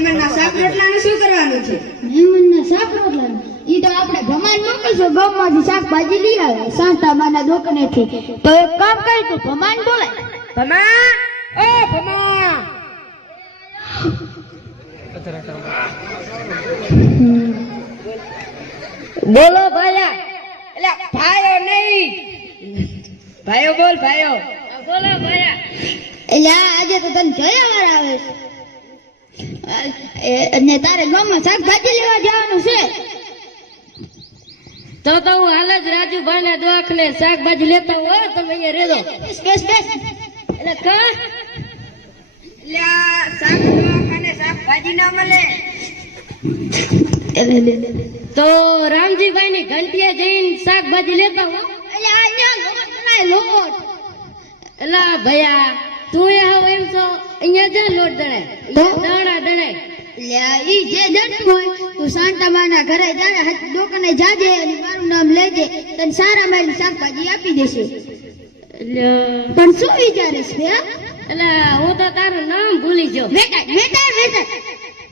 મહેમાનના શાક રોટલાનું શું કરવાનું છે? મહેમાનના શાક રોટલાનું. ઈ તો આપણે ભમાન મોકલશો ગામમાંથી શાકભાજી લઈ આવે શાંતામાના દુકાનેથી. તો એક કામ કરી તો ભમાન બોલાય ભમા? ઓ ભમા! બોલો ભાયા એટલે ભાઈઓ નહીં. ભાઈઓ બોલ ભાઈઓ. બોલો ભાયા એટલે આજે તો તને જોયા વાર આવે છે. અને તારે ગામમાં શાકભાજી લેવા જવાનું છે? તો તો હું હાલ જ રાજુભાઈ ના દવાખાને શાકભાજી લેતા હો તમે અહીંયા રેજો બેસ બેસ બેસ એટલે કા? એટલે શાક દવાખાને શાકભાજી ના મળે. તો રામજીભાઈ ની ઘંટીએ જઈને શાકભાજી લેતા હો. એટલે અહીંયા લોટ લોટ. તું એ હવે એમ છો. અહીંયા જા લોટ દણે. તો? દાણા દણે. એટલે ઈ જે જટ હોય તું શાંતામાના ઘરે જા દુકાને જાજે અને મારું નામ લેજે. તને સારા મારી શાકભાજી આપી દેશે. પણ શું વિચારીશ બે એટલે હું તો તારું નામ ભૂલી ગયો. વેટાય વેટાય વેટાય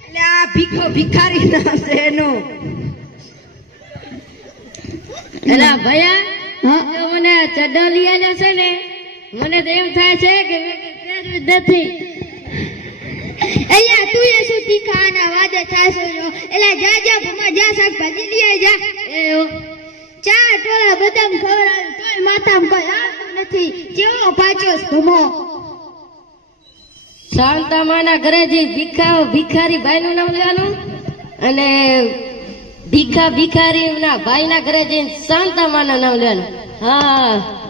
એટલે આ ભીખો ભિખારી નામ છે એનું. એટલે ભૈયા મને આ ચડ્ડા લઈ આવ્યા છે ને મને તો એમ થાય છે કે મેં કંઈ પહેર્યું જ નથી. એલા તું એ શું તીખાના વાદે લેવાનું? અને ભીખા ભિખારી ના ભાઈના ઘરે જઈને શાંતામાના નામ લેવાનું? હા.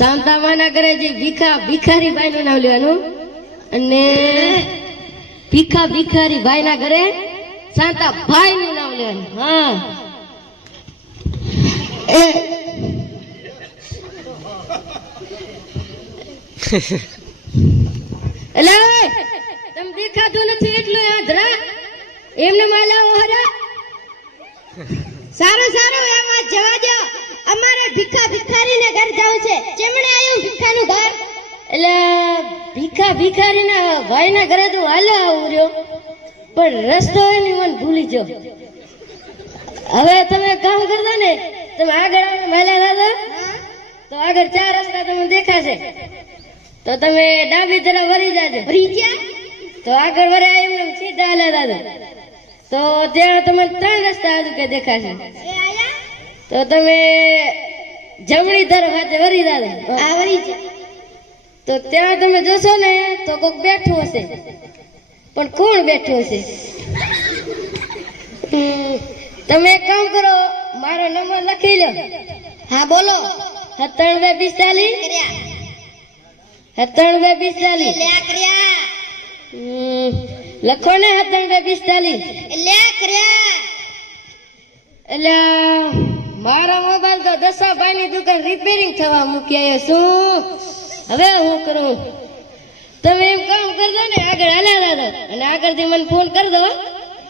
શાંતામાના ઘરે જે ભીખા, ભિખારી ભાઈનું નામ લેવાનું. અને ભીખા, ભિખારી ભાઈના ઘરે શાંતા ભાઈનું નામ લેવાનું. હા. એટલે તમે દેખાતું નથી એટલું યાદ રા એમને માલા હરા. સારું સારું, એમાં જવા દો અમારે ભીખા ભિખારીને ઘર જવું છે. ચેમણે આવ્યું ભીખાનું ઘર. એટલે ભીખા ભિખારીના ભાઈના ઘરે તો હાલો આવું રહ્યો પણ રસ્તો એની મને ભૂલી ગયો. હવે તમે કામ કરતા ને તમે આગળ માલ્યા દાદા. તો આગળ ચાર રસ્તા તમને દેખાશે. તો તમે ડાબી તરફ વળી જાજો. વરી ગયા? તો આગળ વળ્યા એમને સીધા હાલ્યા દાદા. તો ત્યાં તમને ત્રણ રસ્તા હજુ કે દેખાશે. તો તમે જમણી તરફ હાથે વળી દાદા આ વરી છે. તો ત્યાં તમે જોશો ને તો કોક બેઠું હશે. પણ કોણ બેઠું હશે? તમે એક કામ કરો મારો નંબર લખી લો. હા બોલો. સત્તાણું પિસ્તાલીસ. સત્તાણું પિસ્તાલીસ. લખો ને સત્તાણું બે પિસ્તાલીસ. એટલે મારા મોબાઈલ તો દસાભાઈ ની દુકાન રિપેરિંગ થવા મૂક્યા શું હવે હું કરું? તમે એમ કામ કરજો ને, આગળ હાલા દાદા અને આગળથી મને ફોન કરજો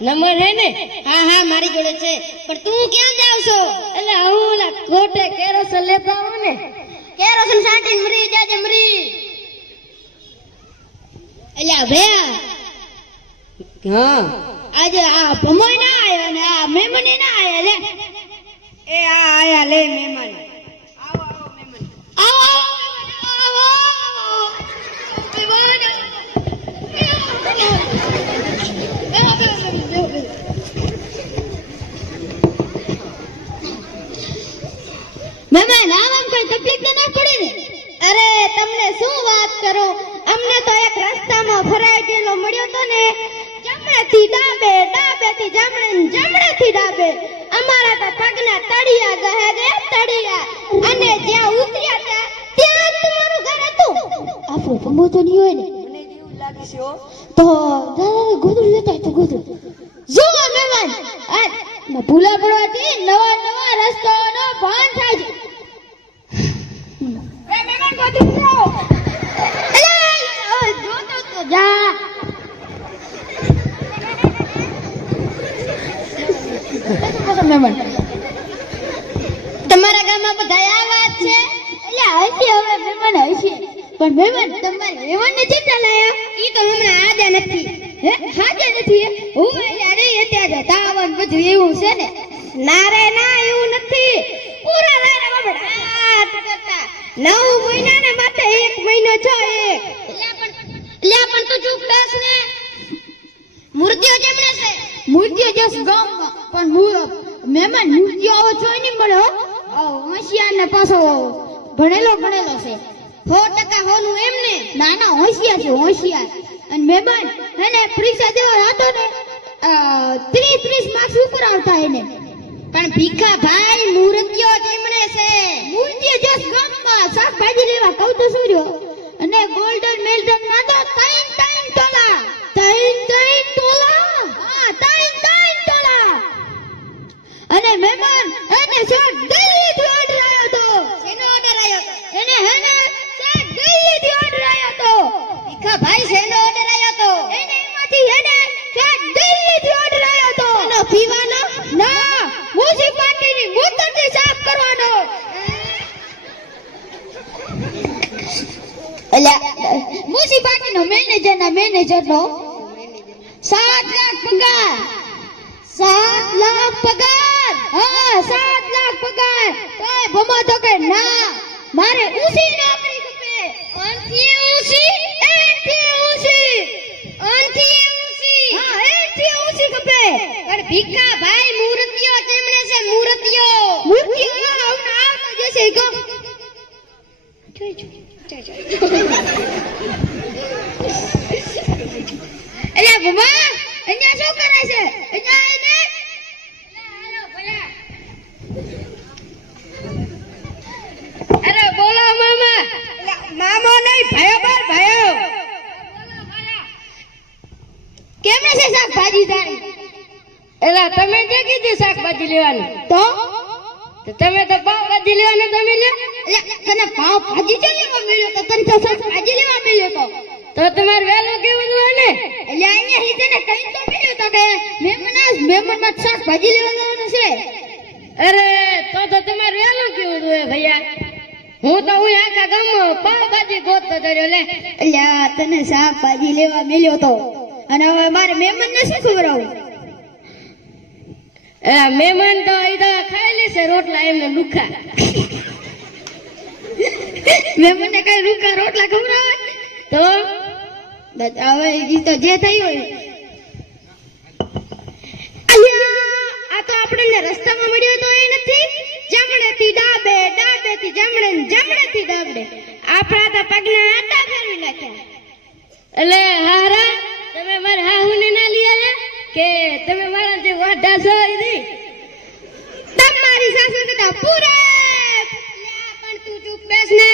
નંબર હે ને? હા હા, મારી જોડે છે. પણ તું ક્યાં જાવ છો? એટલે હું કોટે કેરોસન લેતા આવું ને. કેરોસન સાંટીને મરી જાજે, મરી. એલા ભયા. હા. આજે આ ભમોય ના આવ્યો ને, આ મેમની ના આવ્યા લે. એ આ આયા લે મહેમાન આમ આમ કઈ તકલીફ તો ના પડી અરે, તમને શું વાત કરો? અમને તો એક રસ્તામાં ફરાઈ ગયેલો મળ્યો તો ને જમણેથી ડાબે ડાબેથી જમણે જમણેથી ડાબે. અમારા તો પગના તળિયા ગહે રે તળિયા. અને જ્યાં ઉતર્યા હતા ત્યાં તમારું ઘર હતું. આપણો ભમો તો નહીં હોય ને? મને જેવું લાગે છે તો દાદા ગોદડું લેતા તો ગોદડું. જો મહેમાન આ ભૂલા પડવાથી નવા નવા રસ્તાઓનો ભાન થાય છે. એ મહેમાન ગોદડું લાવો અલે ઓય જોતો તો જા બેસો મહેમાન તમારા ગામમાં બધા આ વાત છે? એટલે હસી હવે મેમન હસી પણ મેમન તમારે મેમન ને ચિંતા લાયા તો હમણાં આજા નથી. હે? હાજા નથી. હું અરે અત્યારે તાવન બધું એવું છે ને. ના રે ના એવું નથી. પૂરા લારા બબડા નવ મહિના ને માથે એક મહિનો છો એક લ્યા પણ તું ચૂપ બેસ ને. મૂર્તિઓ જેમણે છે. મૂર્તિઓ જસ ગામમાં, પણ મૂ- મહેમાન મૂર્તિઓ આવો છો નહીં મળે હો. હોશિયાર ને પાછો ભણેલો ભણેલો છે. સો ટકા હોનું એમને ના ના હોશિયાર છે, હોશિયાર. અને મહેમાન, એને પરીક્ષા દેવા હતો ને ત્રીસ ત્રીસ માર્ક્સ ઉપર આવતા એને. પણ ભીખા ભાઈ મૂર્તિઓ જેમણે છે. મૂર્તિઓ જસ ગામમાં શાકભાજી લેવા કહું તો શું રહ્યો? અને ગોલ્ડન મેલ્ડન ના તો તૈન તૈન તોલા. તૈન તૈન તોલા હા ત્રણ ત્રણ તોલા અને મહેમાન એને શર્ટ દિલ્હી થી ઓર્ડર આવ્યો તો. શેનો ઓર્ડર આવ્યો એને હેને શર્ટ દિલ્હી થી ઓર્ડર આવ્યો તો. ભીખા ભાઈ શેનો ઓર્ડર આવ્યો તો? એને એમાંથી હેને શર્ટ દિલ્હી થી ઓર્ડર આવ્યો તો. એનો પીવાનો? ના મ્યુનિસિપાલિટીની મૂતરથી સાફ કરવાનો. એટલે મ્યુનિસિપાલિટીનો મેનેજરના મેનેજરનો સાત લાખ પગાર. સાત લાખ પગાર? હા સાત લાખ પગાર. તોય ભમો તો કે ના. મારે ઊંચી નોકરી ગમે. અંથી ઊંચી? એથી ઊંચી. અંથી ઊંચી? હા એથી ઊંચી ગમે. પણ ભીખા ભાઈ મૂર્તિઓ તેમણે છે મૂર્તિઓ. મૂર્તિઓ? આવતો જશે એટલે ભમા અહીંયા શું કરે છે? અહીંયા આવીને અરે બોલો મામા મામો નહીં ભાઈઓ બાર ભાઈઓ કેમને છે શાકભાજી તારી એલા તમે જે કીધું શાકભાજી લેવાનું? તો? તમે તો પાવભાજી લેવાનું તમે લે તને પાવ ભાજી જ લેવા મળ્યો તો? તને તો શાકભાજી લેવા મળ્યો તો. તો તમારે વહેલું કેવું હોય ને? એટલે અહીંયા હી તને કઈ તો મળ્યું તો કે મહેમાન મહેમાનમાં શાકભાજી લેવા જવાનું છે. અરે તો તો તમારે વહેલું કેવું હોય ભૈયા. હું તો હું આખા ગામમાં પાવભાજી ગોતતો કર્યો લે. એટલે તને શાકભાજી લેવા મળ્યો તો? અને હવે મારે મહેમાનને શું ખવડાવું એ મહેમાન તો એ તો ખાઈ લેશે રોટલા, એમને લુખા. મહેમાનને કઈ રૂકા રોટલા ખવડાવે? તો હવે એ તો જે થયું હોય. આ તો આપણને રસ્તામાં મળ્યો તો એ નથી? જમણેથી ડાબે, ડાબેથી જમણે જમણેથી ડાબે. આપણા તો એટલે હારા? તમે મારા હાહુને ના લઈ કે તમે મારા જે વાઢા છો ઈ તમારી સાસુ કીધા, પૂરે! પણ તું ચૂપ બેસ ને.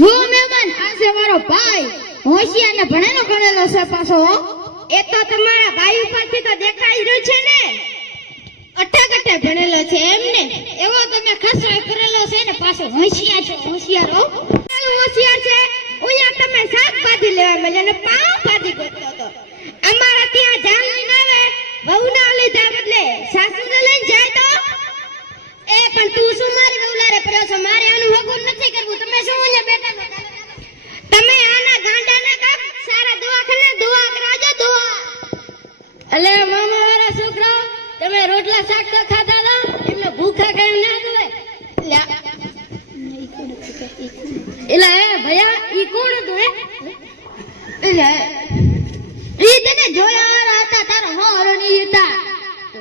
જો મહેમાન, આ છે મારો ભાઈ. હોશિયાર ને ભણેલો ગણેલો છે પાછો એ તો તમારા ભાઈ ઉપરથી તો દેખાઈ રહ્યું છે ને. અઠ્ઠા ભણેલો છે એમને એવો તમે ખસરો કરેલો છે ને, પાછો હોશિયાર છે, હોશિયાર હો. હોશિયાર છે. શાકભાજી લેવા મળ્યા ને પાવ ફાટી ગયો હતો. અમારા ત્યાં જાન લઈને આવે વહુના લીધા બદલે. સાસુને લઈને જાય તો. એ, પણ તું શું મારી વહુલારે પડ્યો છો? મારે આનું વગું નથી કરવું. તમે શું અહીંયા બેઠા તમે આના ગાંડાના કાપ. સારા દવાખાને દવા કરાજો દવા એટલે મામા વાળા છોકરાઓ તમે રોટલા શાક તો ખાતા હતા એમને ભૂખા કઈ ના જોવે? એટલે એ ભયા, ઈ કોણ ઈ તને જોયા હતા તારો હારો હતા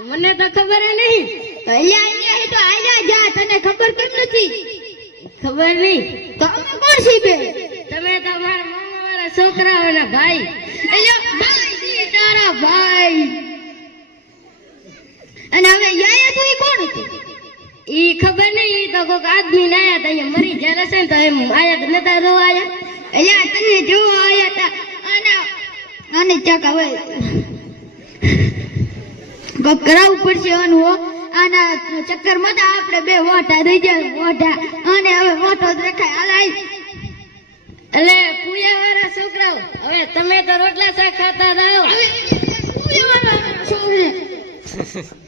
મને તો ખબર નહીં. તો અહીંયા અહીંયા તો આયા જા તને ખબર કેમ નથી? ખબર નહીં. તો અમે કોણ શીખે તમે તો મામા વાળા છોકરાઓના ભાઈ. ભાઈ તારા ભાઈ. અને હવે યાયા તું કોણ હતું? ઈ ખબર નહીં તો કોઈક આદમી ના આયા તો અહીંયા મરી ગયા હશે ને તો એમ આયા નતા જોવા આયા અલ્યા તને જોવા આવ્યા તા અને આને ચક હવે. કોક કરાવવું પડશે અનુ હો. આના ચક્કરમાં આપણે બે વોટા રહી જાય વોટા. અને હવે મોટો જ રખાય. હાલાય એટલે પૂયા વાળા છોકરાઓ હવે તમે તો રોટલા શાક ખાતા રહો હવે છો. ને